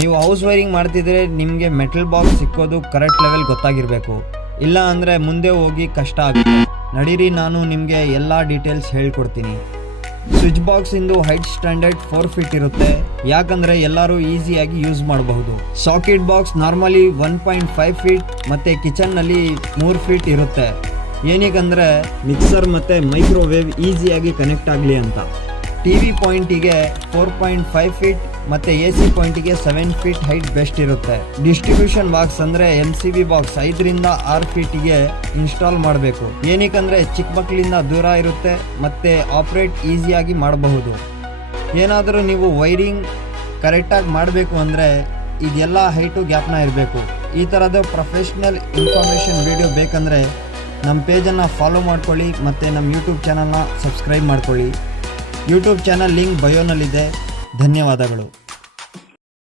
ನೀವು house wiring ಮಾಡ್ತಿದ್ರೆ ನಿಮಗೆ ಮೆಟಲ್ ಬಾಕ್ಸ್ ಸಿಕ್ಕೋದು ಕರೆಕ್ಟ್ ಲೆವೆಲ್ ಗೊತ್ತಾಗಿರಬೇಕು. ಇಲ್ಲ ಅಂದರೆ ಮುಂದೆ ಹೋಗಿ ಕಷ್ಟ ಆಗುತ್ತೆ. ನಡೀರಿ, ನಾನು ನಿಮಗೆ ಎಲ್ಲ ಡೀಟೇಲ್ಸ್ ಹೇಳ್ಕೊಡ್ತೀನಿ. ಸ್ವಿಚ್ ಬಾಕ್ಸ್ ಇಂದು ಹೈಟ್ ಸ್ಟ್ಯಾಂಡರ್ಡ್ 4 ಫೀಟ್ ಇರುತ್ತೆ, ಯಾಕಂದರೆ ಎಲ್ಲರೂ ಈಸಿಯಾಗಿ ಯೂಸ್ ಮಾಡಬಹುದು. ಸಾಕೆಟ್ ಬಾಕ್ಸ್ ನಾರ್ಮಲಿ 1.5 ಫೀಟ್ ಮತ್ತು ಕಿಚನ್ನಲ್ಲಿ 3 ಫೀಟ್ ಇರುತ್ತೆ. ಏನಕ್ಕಂದರೆ ಮಿಕ್ಸರ್ ಮತ್ತು ಮೈಕ್ರೋವೇವ್ ಈಸಿಯಾಗಿ ಕನೆಕ್ಟ್ ಆಗಲಿ ಅಂತ. ಟಿವಿ ಪಾಯಿಂಟಿಗೆ 4.5 ಫೀಟ್ ಮತ್ತು AC ಪಾಯಿಂಟಿಗೆ 7 ಫೀಟ್ ಹೈಟ್ ಬೆಸ್ಟ್ ಇರುತ್ತೆ. ಡಿಸ್ಟ್ರಿಬ್ಯೂಷನ್ ಬಾಕ್ಸ್ ಅಂದರೆ MCB ಬಾಕ್ಸ್ 5 ರಿಂದ 6 ಫೀಟಿಗೆ ಇನ್ಸ್ಟಾಲ್ ಮಾಡಬೇಕು. ಏನಕ್ಕಂದರೆ ಚಿಕ್ಕ ಮಕ್ಕಳಿಂದ ದೂರ ಇರುತ್ತೆ ಮತ್ತು ಆಪ್ರೇಟ್ ಈಸಿಯಾಗಿ ಮಾಡಬಹುದು. ಏನಾದರೂ ನೀವು ವೈರಿಂಗ್ ಕರೆಕ್ಟಾಗಿ ಮಾಡಬೇಕು ಅಂದರೆ ಇದೆಲ್ಲ ಹೈಟು ಗ್ಯಾಪ್ನ ಇರಬೇಕು. ಈ ಥರದ ಪ್ರೊಫೆಷ್ನಲ್ ಇನ್ಫಾರ್ಮೇಷನ್ ವಿಡಿಯೋ ಬೇಕಂದರೆ ನಮ್ಮ ಪೇಜನ್ನು ಫಾಲೋ ಮಾಡ್ಕೊಳ್ಳಿ ಮತ್ತು ನಮ್ಮ ಯೂಟ್ಯೂಬ್ ಚಾನಲ್ನ ಸಬ್ಸ್ಕ್ರೈಬ್ ಮಾಡ್ಕೊಳ್ಳಿ. ಯೂಟ್ಯೂಬ್ ಚಾನಲ್ ಲಿಂಕ್ ಬಯೋನಲ್ಲಿದೆ. ಧನ್ಯವಾದಗಳು.